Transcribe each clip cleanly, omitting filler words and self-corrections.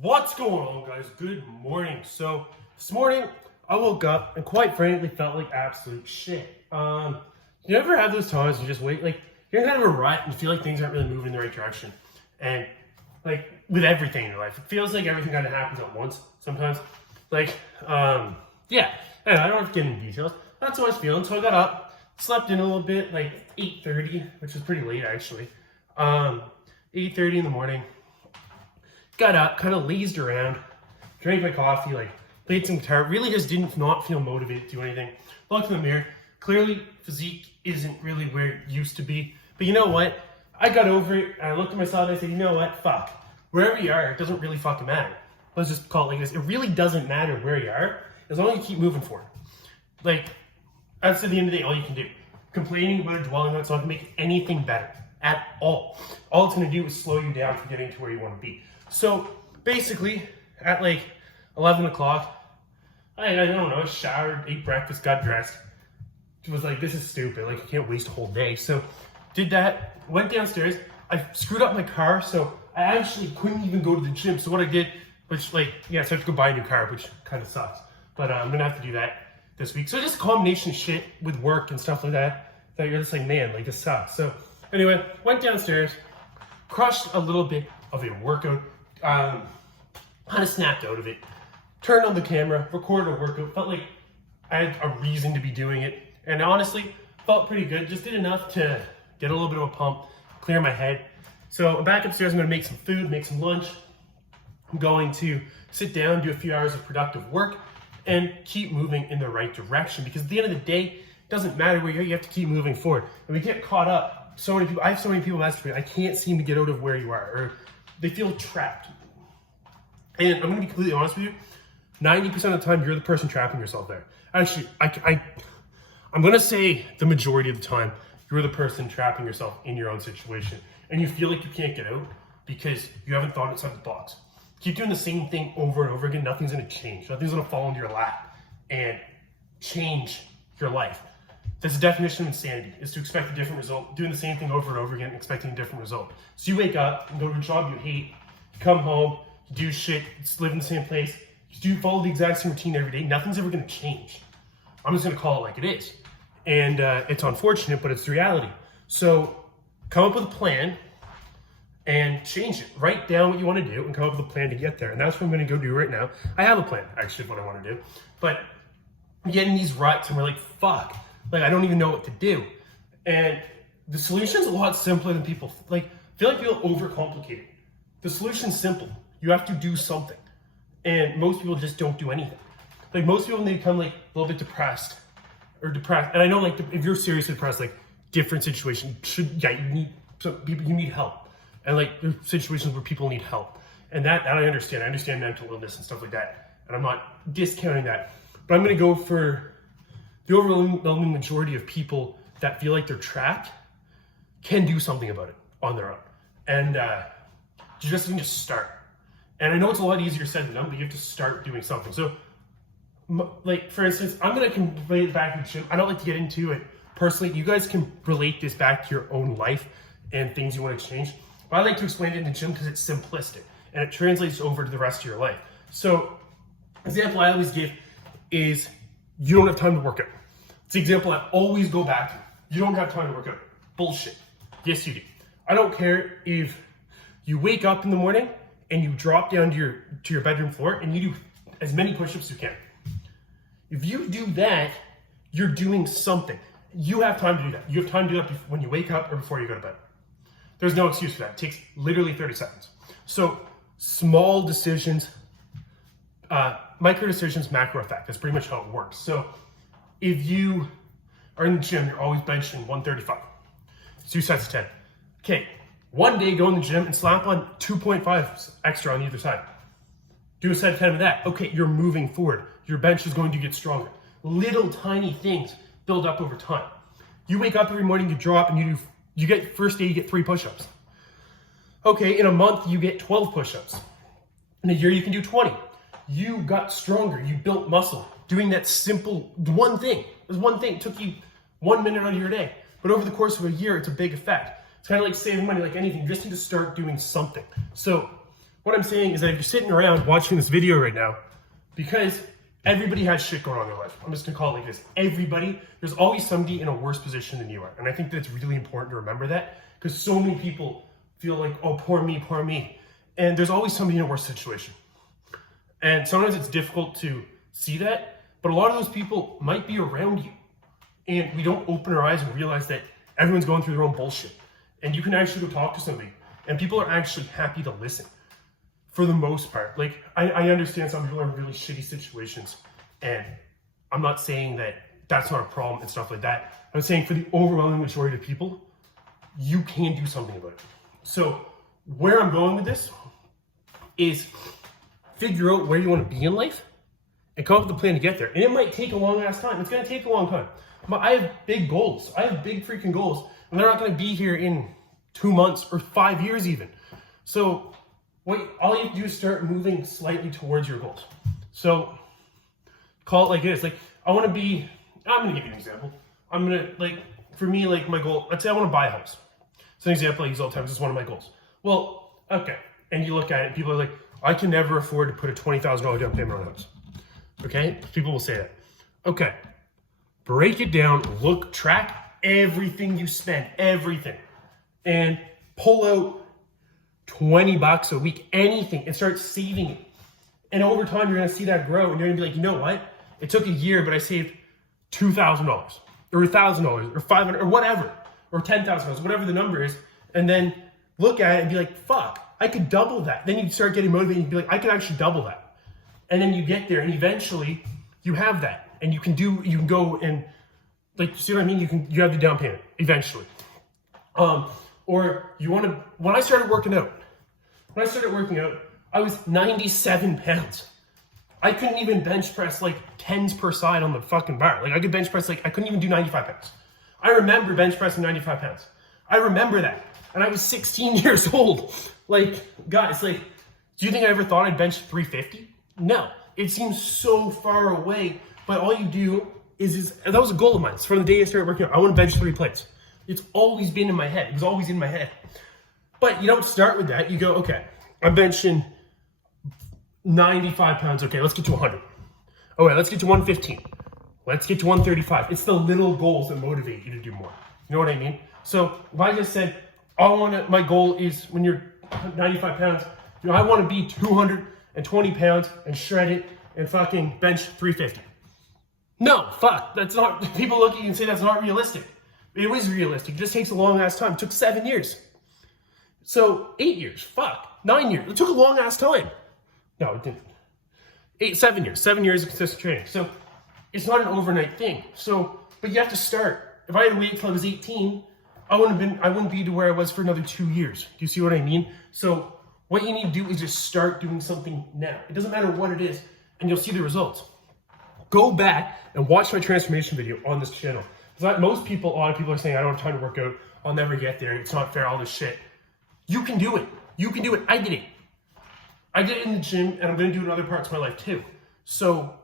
What's going on, guys? Good morning. So this morning I woke up and quite frankly felt like absolute shit. You ever have those times you just wait, like you're in kind of a rut and you feel like things aren't really moving in the right direction, and like with everything in your life, it feels like everything kind of happens at once sometimes. Like, yeah. And I don't have to get into details. That's how I was feeling. So I got up, slept in a little bit, like 8:30, which is pretty late actually. 8:30 in the morning. Got up, kind of lazed around, drank my coffee, like played some guitar. Really just didn't not feel motivated to do anything. Looked in the mirror. Clearly, physique isn't really where it used to be. But you know what? I got over it. And I looked at myself and I said, you know what? Fuck. Wherever you are, it doesn't really fucking matter. Let's just call it like this. It really doesn't matter where you are as long as you keep moving forward. Like, that's at the end of the day all you can do. Complaining about it, dwelling on it, it's not going to make anything better at all. All it's going to do is slow you down from getting to where you want to be. So basically, at like 11 o'clock, I don't know, showered, ate breakfast, got dressed. It was like, this is stupid. Like, you can't waste a whole day. So did that, went downstairs. I screwed up my car, so I actually couldn't even go to the gym. So what I did, which like, yeah, so I have to go buy a new car, which kind of sucks. But I'm going to have to do that this week. So just a combination of shit with work and stuff like that you're just like, man, like this sucks. So anyway, went downstairs, crushed a little bit of a workout, kind of snapped out of it, turned on the camera, recorded a workout, felt like I had a reason to be doing it, and honestly, felt pretty good. Just did enough to get a little bit of a pump, clear my head. So I'm back upstairs, I'm gonna make some food, make some lunch. I'm going to sit down, do a few hours of productive work, and keep moving in the right direction, because at the end of the day, it doesn't matter where you're, you have to keep moving forward. And we get caught up. So many people, I have so many people message me, I can't seem to get out of where you are, or they feel trapped. And I'm gonna be completely honest with you, 90% of the time, you're the person trapping yourself there. Actually, I'm gonna say the majority of the time, you're the person trapping yourself in your own situation. And you feel like you can't get out because you haven't thought outside the box. Keep doing the same thing over and over again, nothing's gonna change. Nothing's gonna fall into your lap and change your life. That's the definition of insanity, is to expect a different result, doing the same thing over and over again, expecting a different result. So you wake up and go to a job you hate, you come home, you do shit, you live in the same place, you do follow the exact same routine every day, nothing's ever gonna change. I'm just gonna call it like it is. And it's unfortunate, but it's the reality. So come up with a plan and change it. Write down what you wanna do and come up with a plan to get there. And that's what I'm gonna go do right now. I have a plan, actually, of what I wanna do. But we get in these ruts and we're like, fuck. Like, I don't even know what to do. And the solution's a lot simpler than people, like, feel like people overcomplicate it. The solution's simple. You have to do something. And most people just don't do anything. Like, most people, when they become like a little bit depressed, and I know, like, if you're seriously depressed, like, different situation, you need some people, you need help. And like, there's situations where people need help. And that I understand. I understand mental illness and stuff like that. And I'm not discounting that. But I'm gonna go for the overwhelming majority of people that feel like they're trapped can do something about it on their own. And you just need to start. And I know it's a lot easier said than done, but you have to start doing something. So, like, for instance, I'm going to relate it back to the gym. I don't like to get into it personally. You guys can relate this back to your own life and things you want to change. But I like to explain it in the gym because it's simplistic and it translates over to the rest of your life. So, example I always give is you don't have time to work out. It's the example I always go back to. You don't have time to work out. Bullshit. Yes, you do. I don't care if you wake up in the morning and you drop down to your bedroom floor and you do as many push-ups as you can. If you do that, you're doing something. You have time to do that. You have time to do that when you wake up or before you go to bed. There's no excuse for that. It takes literally 30 seconds. So small decisions, micro decisions, macro effect. That's pretty much how it works. So if you are in the gym, you're always benching 135. 2 sets of 10. Okay, one day go in the gym and slap on 2.5 extra on either side. Do a set of 10 of that. Okay, you're moving forward. Your bench is going to get stronger. Little tiny things build up over time. You wake up every morning, you drop, and you get, first day you get 3 push-ups. Okay, in a month you get 12 push-ups. In a year you can do 20. You got stronger, you built muscle. Doing that simple one thing. There's one thing, it took you 1 minute out of your day. But over the course of a year, it's a big effect. It's kind of like saving money, like anything. You just need to start doing something. So what I'm saying is that if you're sitting around watching this video right now, because everybody has shit going on in their life. I'm just gonna call it like this. Everybody, there's always somebody in a worse position than you are. And I think that's really important to remember that, because so many people feel like, oh, poor me, poor me. And there's always somebody in a worse situation. And sometimes it's difficult to see that, but a lot of those people might be around you. And we don't open our eyes and realize that everyone's going through their own bullshit. And you can actually go talk to somebody, and people are actually happy to listen. For the most part. Like, I understand some people are in really shitty situations, and I'm not saying that that's not a problem and stuff like that. I'm saying for the overwhelming majority of people, you can do something about it. So where I'm going with this is figure out where you want to be in life and come up with a plan to get there. And it might take a long ass time. It's going to take a long time. But I have big goals. I have big freaking goals, and they're not going to be here in 2 months or 5 years even. So all you have to do is start moving slightly towards your goals. So call it like this. Like, I'm going to give you an example. For me, like my goal, let's say I want to buy a house. It's an example I use all the time. It's one of my goals. Well, okay. And you look at it, and people are like, I can never afford to put a $20,000 down payment on a house. Okay? People will say that. Okay. Break it down, track everything you spend, everything. And pull out $20 a week, anything, and start saving it. And over time, you're going to see that grow, and you're going to be like, you know what? It took a year, but I saved $2,000 or $1,000 or $500 or whatever, or $10,000, whatever the number is. And then look at it and be like, fuck, I could double that. Then you start getting motivated and be like, I can actually double that. And then you get there, and eventually you have that, and you can go and, like, see what I mean? You have the down payment eventually. Or you want to, when I started working out, I was 97 pounds. I couldn't even bench press like 10s per side on the fucking bar. Like, I could bench press, I couldn't even do 95 pounds. I remember bench pressing 95 pounds. I remember that. And I was 16 years old. Like, guys, do you think I ever thought I'd bench 350? No. It seems so far away, but all you do is that was a goal of mine. It's from the day I started working out. I want to bench 3 plates. It's always been in my head. It was always in my head. But you don't start with that. You go, okay, I'm benching 95 pounds. Okay, let's get to 100. Okay, let's get to 115. Let's get to 135. It's the little goals that motivate you to do more. You know what I mean? So if I just said, my goal is when you're 95 pounds, I want to be 220 pounds and shred it and fucking bench 350. No, fuck. That's not, people look at you and say that's not realistic. It was realistic. It just takes a long ass time. It took 7 years. So 8 years. Fuck. 9 years. It took a long ass time. No, it didn't. 7 years. 7 years of consistent training. So it's not an overnight thing. So, but you have to start. If I had waited till I was 18, I wouldn't be to where I was for another 2 years. Do you see what I mean? So what you need to do is just start doing something now. It doesn't matter what it is, and you'll see the results. Go back and watch my transformation video on this channel. A lot of people are saying, I don't have time to work out. I'll never get there. It's not fair, all this shit. You can do it. You can do it. I did it. I did it in the gym, and I'm going to do it in other parts of my life too. So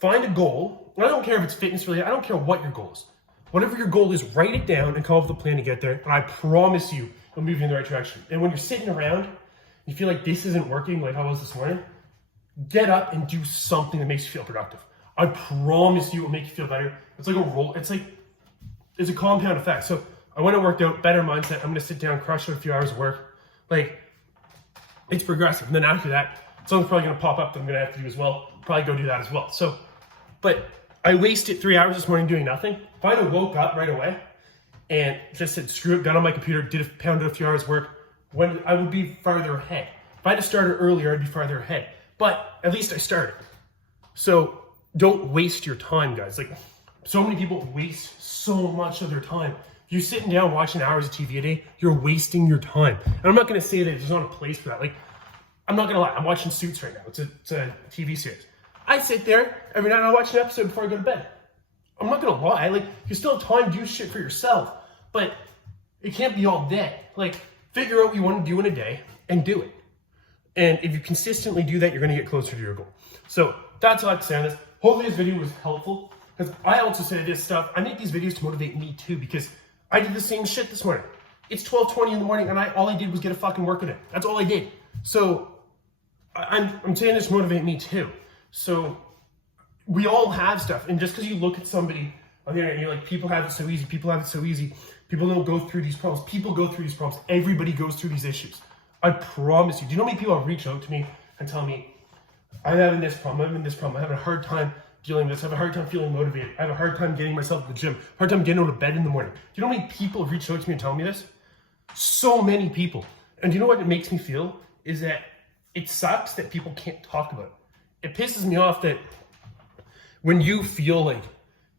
find a goal. I don't care if it's fitness related. I don't care what your goal is. Whatever your goal is, write it down and come up with a plan to get there. And I promise you, it'll move you in the right direction. And when you're sitting around, you feel like this isn't working, like I was this morning, get up and do something that makes you feel productive. I promise you it will make you feel better. It's like a roll. It's a compound effect. So I went and worked out, better mindset. I'm going to sit down, crush it a few hours of work. It's progressive. And then after that, something's probably going to pop up that I'm going to have to do as well. Probably go do that as well. So, but I wasted 3 hours this morning doing nothing. If I had woke up right away and just said, screw it, got on my computer, pounded a few hours of work, I would be farther ahead. If I had started earlier, I'd be farther ahead. But at least I started. So don't waste your time, guys. So many people waste so much of their time. If you're sitting down watching hours of TV a day, you're wasting your time. And I'm not going to say that there's not a place for that. I'm not going to lie. I'm watching Suits right now. It's a TV series. I sit there every night and I watch an episode before I go to bed. I'm not going to lie. You still have time to do shit for yourself. But it can't be all day. Figure out what you want to do in a day and do it. And if you consistently do that, you're going to get closer to your goal. So that's all I have to say on this. Hopefully this video was helpful, because I also say this stuff. I make these videos to motivate me too, because I did the same shit this morning. It's 12:20 in the morning, and all I did was get a fucking workout in. That's all I did. So I'm saying this to motivate me too. So we all have stuff, and just because you look at somebody on the internet and you're like, people have it so easy, people have it so easy, people don't go through these problems. People go through these problems. Everybody goes through these issues. I promise you. Do you know how many people have reached out to me and tell me, I'm having this problem, I'm having this problem, I'm having a hard time dealing with this, I have a hard time feeling motivated, I have a hard time getting myself to the gym, hard time getting out of bed in the morning. Do you know how many people have reached out to me and tell me this? So many people. And do you know what it makes me feel? Is that it sucks that people can't talk about it. It pisses me off that when you feel like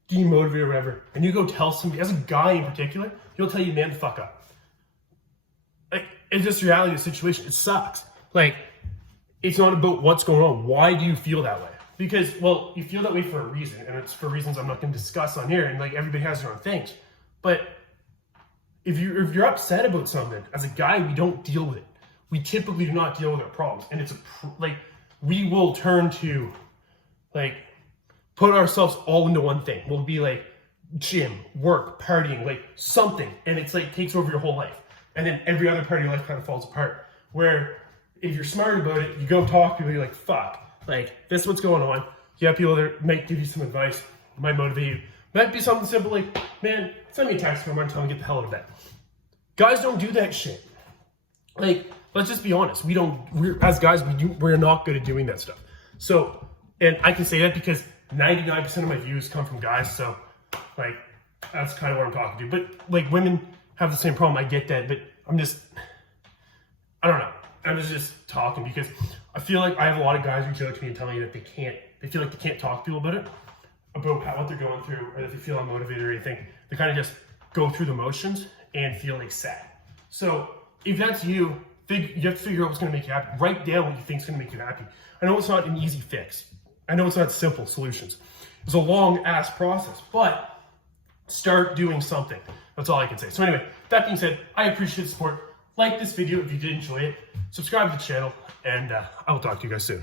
demotivated or whatever, and you go tell somebody, as a guy in particular, he'll tell you, man, the fuck up. Like, it's just the reality of the situation. It sucks. Like, it's not about what's going on. Why do you feel that way? Because, well, you feel that way for a reason, and it's for reasons I'm not going to discuss on here, and like everybody has their own things. But if you're upset about something, as a guy, we don't deal with it. We typically do not deal with our problems, and it's like we will turn to like put ourselves all into one thing. We'll be like gym, work, partying, like something, and it's like takes over your whole life, and then every other part of your life kind of falls apart. Where if you're smart about it, you go talk to people, you're like, fuck, like this is what's going on. You have people that might give you some advice, might motivate you. Might be something simple like, man, send me a text tomorrow and tell me to get the hell out of bed. Guys don't do that shit. Like, let's just be honest. As guys, we're not good at doing that stuff. So, and I can say that because 99% of my views come from guys. So, like, that's kind of what I'm talking to. But like, women have the same problem. I get that, but I don't know. I'm just talking because I feel like I have a lot of guys reach out to me and tell me that they feel like they can't talk to people about it, about what they're going through, or that they feel unmotivated or anything. They kind of just go through the motions and feel like sad. So if that's you, you have to figure out what's going to make you happy. Write down what you think is going to make you happy. I know it's not an easy fix. I know it's not simple solutions. It's a long ass process, but start doing something. That's all I can say. So anyway, that being said, I appreciate the support. Like this video if you did enjoy it. Subscribe to the channel, and I will talk to you guys soon.